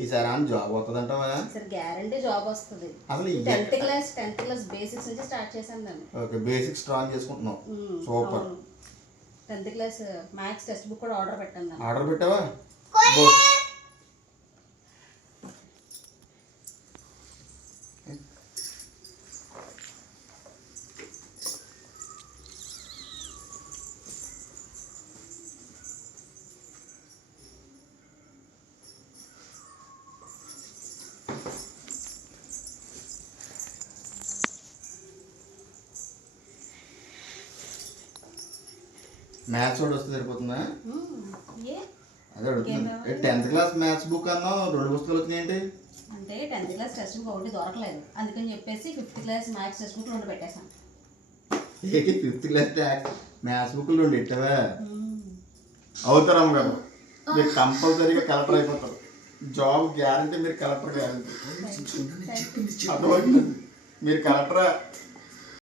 ఈ సార్ అని జాబ్ వస్తుంది అంటావా సార్ గ్యారంటీ జాబ్ వస్తుంది అసలు tenth class tenth class basics నుంచి స్టార్ట్ చేశాను ఓకే బేసిక్స్ స్ట్రాంగ్ చేసుకుంటున్నాం super tenth class maths text book కూడా ఆర్డర్ పెట్టాను ఆర్డర్ పెట్టావా మ్యాథ్స్ కూడా వస్తే సరిపోతుందా అదే అడుగుతుంది టెన్త్ క్లాస్ మ్యాథ్స్ బుక్ అన్న రెండు పుస్తకాలు వచ్చినాయండి అంటే టెన్త్ క్లాస్ టెస్ట్ బుక్ ఒకటి దొరకలేదు అందుకని చెప్పేసి fifth class maths test book రెండు పెట్టేశాను ఏంటి ఫిఫ్త్ క్లాస్ మ్యాథ్స్ బుక్ రెండు అవుతారు అవుతారా గారు మీరు కంపల్సరీగా కలెక్టర్ అయిపోతారు జాబ్ గ్యారంటీ మీరు కలెక్టర్ గ్యారంటీ మీరు కలెక్టరా